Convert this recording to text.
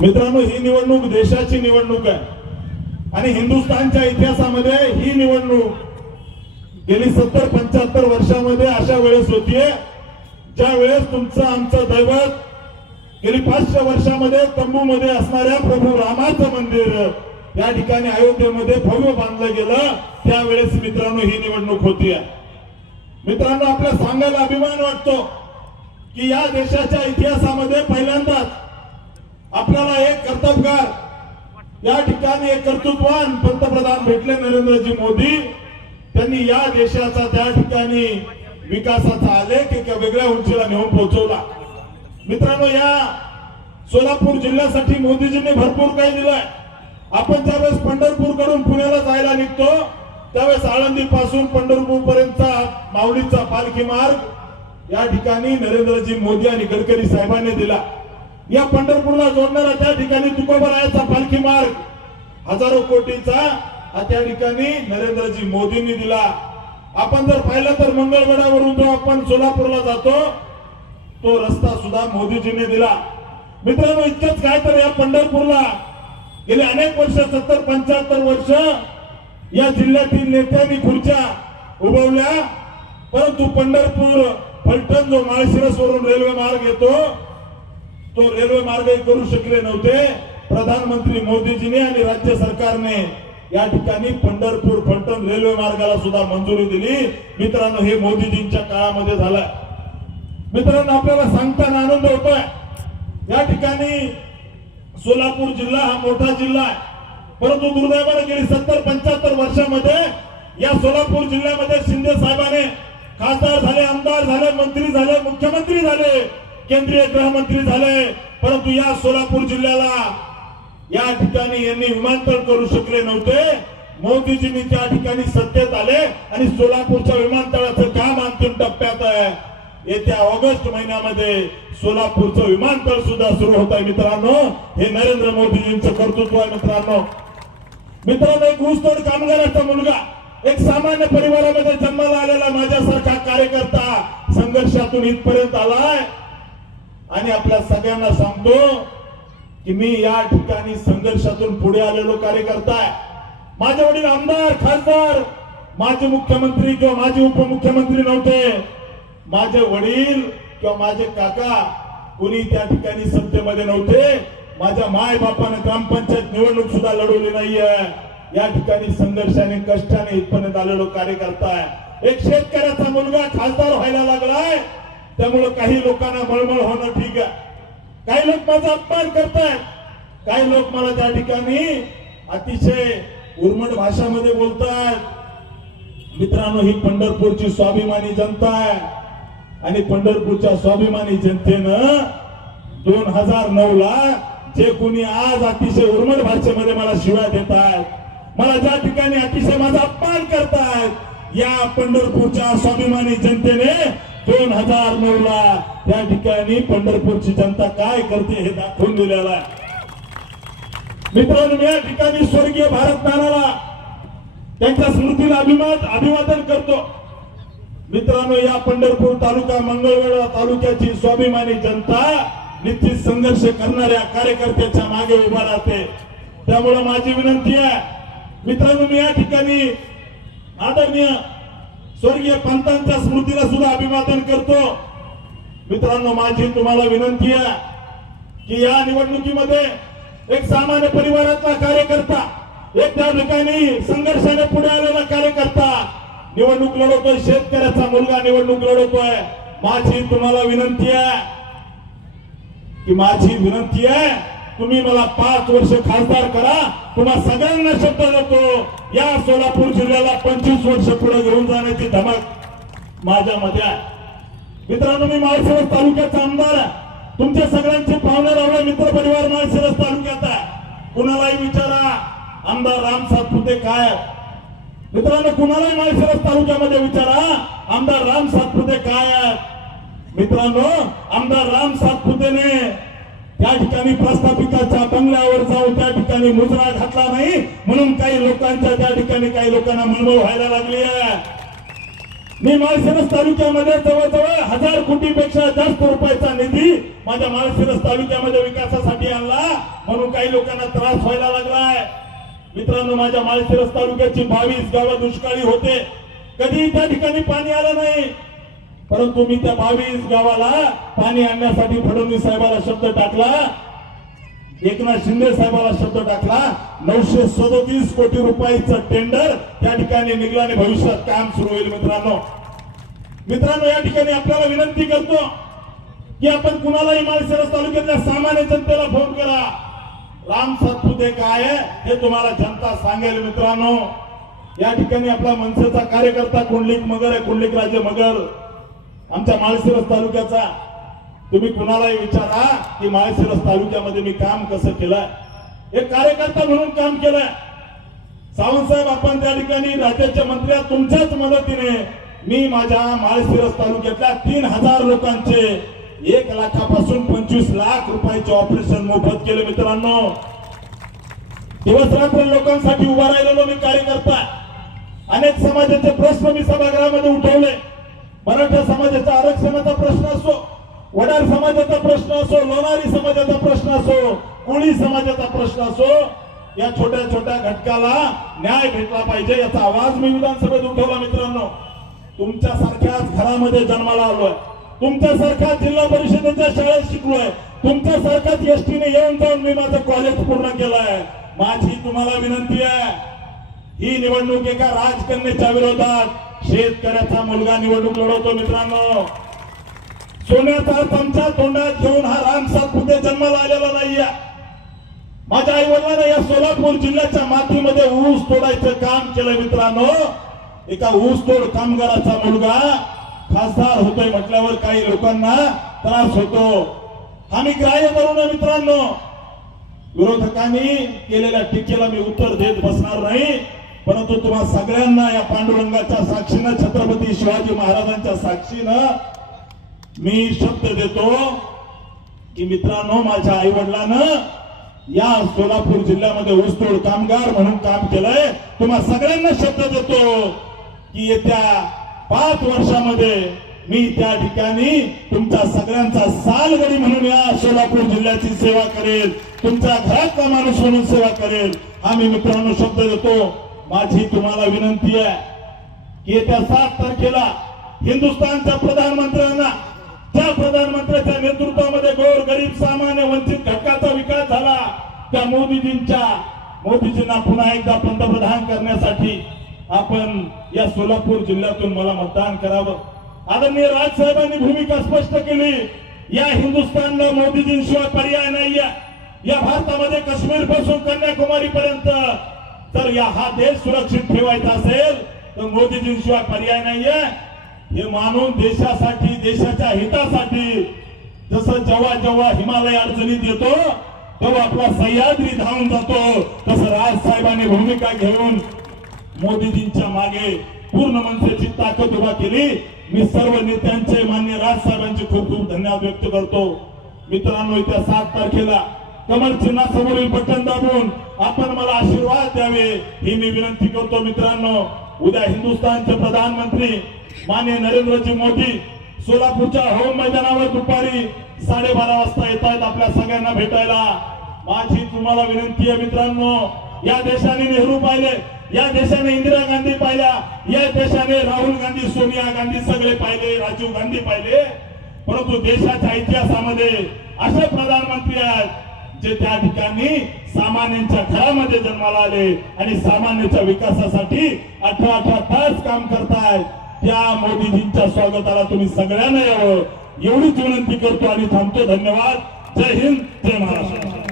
मित्रांनो ही निवडणूक देशाची निवडणूक आहे. आणि हिंदुस्थानच्या इतिहासामध्ये ही निवडणूक गेली सत्तर पंच्याहत्तर वर्षामध्ये अशा वेळेस होतीये ज्या वेळेस तुमचं आमचं दैवत गेली पाचशे वर्षामध्ये तंबूमध्ये असणाऱ्या प्रभू रामाचं मंदिर या ठिकाणी अयोध्येमध्ये भव्य बांधलं गेलं. त्यावेळेस मित्रांनो ही निवडणूक होतीये मित्रांनो आपल्या सांगायला अभिमान वाटतो की या देशाच्या इतिहासामध्ये पहिल्यांदाच आपल्याला एक कर्तबगार या ठिकाणी एक कर्तृत्वान पंतप्रधान भेटले नरेंद्रजी मोदी. त्यांनी या देशाचा त्या ठिकाणी विकासाचा आलेख एका वेगळ्या उंचीला नेऊन पोहोचवला. मित्रांनो या सोलापूर जिल्ह्यासाठी मोदीजींनी भरपूर काही दिलंय. आपण ज्यावेळेस पंढरपूरकडून पुण्याला जायला निघतो त्यावेळेस आळंदी पासून पंढरपूर पर्यंतचा माऊलीचा पालखी मार्ग या ठिकाणी नरेंद्रजी मोदी आणि गडकरी साहेबांनी दिला. या पंढरपूरला जोडणारा त्या ठिकाणी तुकोबरायाचा पालखी मार्ग. हजारो कोटीचा हा त्या ठिकाणी नरेंद्रजी मोदींनी दिला. आपण जर पाहिलं तर मंगळगडावरून जो आपण सोलापूरला जातो तो रस्ता सुद्धा मोदीजींनी दिला. मित्रांनो इतकंच काय तर या पंढरपूरला. गेले अनेक वर्ष सत्तर पंच्याहत्तर वर्ष या जिल्ह्यातील नेत्यांनी खुर्च्या उभवल्या. परंतु पंढरपूर फलटण जो माळशिरसवरून रेल्वे मार्ग येतो तो रेल्वे मार्गही करू शकले नव्हते. प्रधानमंत्री मोदीजीने आणि राज्य सरकारने या ठिकाणी पंढरपूर फलटण रेल्वे मार्गाला सुद्धा मंजुरी दिली. मित्रांनो हे मोदीजींच्या काळामध्ये झालंय. मित्रांनो आपल्याला सांगताना आनंद होतोय. या ठिकाणी सोलापूर जिल्हा हा मोठा जिल्हा आहे. परंतु दुर्दैवाने गेली सत्तर पंच्याहत्तर वर्षामध्ये या सोलापूर जिल्ह्यामध्ये शिंदे साहेबाने खासदार झाले आमदार झाले मंत्री झाले मुख्यमंत्री झाले. केंद्रीय गृहमंत्री झाले परंतु या सोलापूर जिल्ह्याला या ठिकाणी यांनी विमानतळ करू शकले नव्हते. मोदीजींनी त्या ठिकाणी सत्तेत आले आणि सोलापूरच्या विमानतळाचं काम अंतिम टप्प्यात आहे. येत्या ऑगस्ट महिन्यामध्ये सोलापूरचं विमानतळ सुद्धा सुरू होत आहे मित्रांनो. हे नरेंद्र मोदीजींचं कर्तृत्व आहे मित्रांनो. मित्रांनो एक ऊसतोड कामगाराचा मुलगा एक सामान्य परिवारामध्ये जन्माला आलेला माझ्यासारखा कार्यकर्ता संघर्षातून इथपर्यंत आलाय. आणि आपल्या सगळ्यांना सांगतो की मी या ठिकाणी संघर्षातून पुढे आलेलो कार्यकर्ता आहे. माझे वडील आमदार खासदार माझे मुख्यमंत्री किंवा माझे उपमुख्यमंत्री नव्हते. माझे वडील किंवा माझे काका कुणी त्या ठिकाणी सत्तेमध्ये नव्हते. माझ्या माय बापानं ग्रामपंचायत निवडणूक सुद्धा लढवली नाहीये. या ठिकाणी संघर्षाने कष्टाने इथपर्यंत आलेलो कार्यकर्ता आहे. एक शेतकऱ्याचा मुलगा खासदार व्हायला लागलाय. त्यामुळं काही लोकांना मळमळ होणं ठीक आहे. काही लोक माझा अपमान करतायत. काही लोक मला त्या ठिकाणी अतिशय उर्मट भाषामध्ये बोलतात मित्रांनो ही पंढरपूरची स्वाभिमानी जनता आहे. आणि पंढरपूरच्या स्वाभिमानी जनतेनं दोन हजार नऊ ला जे कोणी आज अतिशय उर्मट भाषेमध्ये मला शिवाय देत आहेत मला ज्या ठिकाणी अतिशय माझा अपमान करतायत या पंढरपूरच्या स्वाभिमानी जनतेने दोन हजार नऊ ला त्या ठिकाणी पंढरपूरची जनता काय करते हे दाखवून दिलेलं आहे. मित्रांनो या ठिकाणी स्वर्गीय भारत नानाला त्यांच्या स्मृतीला अभिमान अभिवादन करतो. मित्रांनो या पंढरपूर तालुका मंगळवेढा तालुक्याची स्वाभिमानी जनता निश्चित संघर्ष करणाऱ्या कार्यकर्त्याच्या मागे उभा राहते. त्यामुळे माझी विनंती आहे मित्रांनो मी या ठिकाणी आदरणीय स्वर्गीय पंतांच्या स्मृतीला सुद्धा अभिवादन करतो. मित्रांनो माझी तुम्हाला विनंती आहे की या निवडणुकीमध्ये एक सामान्य परिवारातला कार्यकर्ता एक त्या ठिकाणी संघर्षाने पुढे आलेला कार्यकर्ता निवडणूक लढवतोय. शेतकऱ्याचा मुलगा निवडणूक लढवतोय. माझी तुम्हाला विनंती आहे की माझी विनंती आहे तुम्ही मला पाच वर्ष खासदार करा. तुम्हा सगळ्यांना शब्द देतो. या सोलापूर जिल्ह्याला पंचवीस वर्ष पुढे घेऊन जाण्याची धमक माझ्यामध्ये आहे. मित्रांनो मी माळशिरस तालुक्याचा आमदार आहे. तुमच्या सगळ्यांचे पाहुणे रावळे मित्र परिवार माळशिरस तालुक्यात आहे. कुणालाही विचारा आमदार राम सातपुते काय मित्रांनो कुणालाही माळशिरस तालुक्यामध्ये विचारा आमदार राम सातपुते काय आहेत? मित्रांनो आमदार राम सातपुतेने त्या ठिकाणी प्रस्थापिताच्या बंगल्यावर जाऊन त्या ठिकाणी मुजरा घातला नाही. म्हणून काही लोकांच्या त्या ठिकाणी काही लोकांना मनमोह व्हायला लागली आहे. मी माळशिरस तालुक्यामध्ये जवळजवळ हजार कोटीपेक्षा जास्त रुपयाचा निधी माझ्या माळशिरस तालुक्यामध्ये विकासासाठी आणला. म्हणून काही लोकांना त्रास व्हायला लागलाय मित्रांनो माझ्या माळशिरस तालुक्याची बावीस गावं दुष्काळी होते. कधी त्या ठिकाणी पाणी आलं नाही. परंतु मी त्या बावीस गावाला पाणी आणण्यासाठी फडणवीस साहेबाला शब्द टाकला. एकनाथ शिंदे साहेबाला शब्द टाकला. नऊशे सदोतीस कोटी रुपयाचं टेंडर त्या ठिकाणी निघलं आणि भविष्यात काम सुरू होईल मित्रांनो. मित्रांनो या ठिकाणी आपल्याला विनंती करतो की आपण कुणालाही माळशिरस तालुक्यातल्या सामान्य जनतेला फोन करा. राम सातपुते काय आहे हे तुम्हाला जनता सांगेल मित्रांनो. या ठिकाणी आपला मनसेचा कार्यकर्ता कुंडलिक मगर आहे कुंडलिक राजे मगर. आमच्या माळशिरस तालुक्याचा. तुम्ही कुणालाही विचारा की माळशिरस तालुक्यामध्ये मी काम कसं केलं एक कार्यकर्ता म्हणून काम केलं सावंतसाहेब आपण त्या ठिकाणी राज्याच्या मंत्री तुमच्याच मदतीने मी माझ्या माळशिरस तालुक्यातल्या तीन हजार लोकांचे एक लाखापासून पंचवीस लाख रुपयाचे ऑपरेशन मोफत केले मित्रांनो. दिवस रात्र लोकांसाठी उभा राहिलेलो मी कार्यकर्ता. अनेक समाजाचे प्रश्न मी सभागृहामध्ये उठवले. मराठा समाजाचा आरक्षणाचा प्रश्न असो वडार समाजाचा प्रश्न असो लोणारी समाजाचा प्रश्न असो कोळी समाजाचा प्रश्न असो या छोट्या छोट्या घटकाला न्याय भेटला पाहिजे याचा आवाज मी विधानसभेत उठवला मित्रांनो. तुमच्या सारख्याच घरामध्ये जन्माला आलोय. तुमच्या सारख्या जिल्हा परिषदेच्या शाळेत शिकलोय. तुमच्या सारख्याच एसटीने येऊन जाऊन मी माझं कॉलेज पूर्ण केलंय. माझी तुम्हाला विनंती आहे. ही निवडणूक एका राजकन्याच्या विरोधात शेतकऱ्याचा मुलगा निवडणूक लढवतो मित्रांनो. सोन्याचा चमचा तोंडात घेऊन हा राम सातपुते जन्माला आलेला नाहीये. माझ्या आई वडिलांनी या सोलापूर जिल्ह्याच्या मातीमध्ये ऊस तोडायचं काम केलं मित्रांनो. एका ऊस तोड कामगाराचा मुलगा खासदार होतोय म्हटल्यावर काही लोकांना त्रास होतो. आम्ही ग्राह्य करू ना मित्रांनो. विरोधकांनी केलेल्या टीकेला मी उत्तर देत बसणार नाही. परंतु तुम्हा सगळ्यांना या पांडुरंगाच्या साक्षीनं छत्रपती शिवाजी महाराजांच्या साक्षीनं मी शब्द देतो की मित्रांनो माझ्या आई वडिलांना या सोलापूर जिल्ह्यामध्ये ऊसतोड कामगार म्हणून काम केलंय. तुम्हा सगळ्यांना शब्द देतो की येत्या पाच वर्षामध्ये मी त्या ठिकाणी तुमच्या सगळ्यांचा सालगडी म्हणून या सोलापूर जिल्ह्याची सेवा करेल. तुमच्या घरातला माणूस म्हणून सेवा करेल. आम्ही मित्रांनो शब्द देतो. माझी तुम्हाला विनंती आहे की येत्या सात तारखेला हिंदुस्थानच्या प्रधानमंत्र्यांना ज्या प्रधानमंत्र्यांच्या नेतृत्वामध्ये गोर गरीब सामान्य वंचित घटकाचा विकास झाला त्या मोदीजींच्या मोदीजींना पुन्हा एकदा पंतप्रधान करण्यासाठी आपण या सोलापूर जिल्ह्यातून मला मतदान करावं. आदरणीय राजसाहेबांनी भूमिका स्पष्ट केली. या हिंदुस्थानला मोदीजींशिवाय पर्याय नाही या भारतामध्ये काश्मीरपासून कन्याकुमारी पर्यंत तर या हा देश सुरक्षित ठेवायचा असेल तर मोदीजींशिवाय पर्याय नाहीये. हे मानून देशासाठी देशाच्या हितासाठी जसं जेव्हा जेव्हा हिमालय अडचणीत येतो तेव्हा आपला सह्याद्री धावून जातो तसं राजसाहेबांनी भूमिका घेऊन मोदीजींच्या मागे पूर्ण मनसेची ताकद उभा केली. मी सर्व नेत्यांचे मान्य राज साहेबांचे खूप खूप धन्यवाद व्यक्त करतो. मित्रांनो येत्या सात तारखेला कमल चिन्हासमोरील बटन दाबून आपण मला आशीर्वाद द्यावे ही मी विनंती करतो मित्रांनो. उद्या हिंदुस्थानचे प्रधानमंत्री मान्य नरेंद्रजी मोदी सोलापूरच्या होम मैदानावर दुपारी साडेबारा वाजता येत आहेत आपल्या सगळ्यांना भेटायला. माझी तुम्हाला विनंती आहे मित्रांनो या देशाने नेहरू पाहिले या देशाने इंदिरा गांधी पाहिल्या या देशाने राहुल गांधी सोनिया गांधी सगळे पाहिले राजीव गांधी पाहिले. परंतु देशाच्या इतिहासामध्ये असे प्रधानमंत्री आहेत जे त्या ठिकाणी सामान्यांच्या घरामध्ये जन्माला आले आणि सामान्यांच्या विकासासाठी अठरा अठरा तास काम करतायत. त्या मोदीजींच्या स्वागताला तुम्ही सगळ्यांना यावं. एवढीच विनंती करतो आणि थांबतो. धन्यवाद. जय हिंद. जय महाराष्ट्र.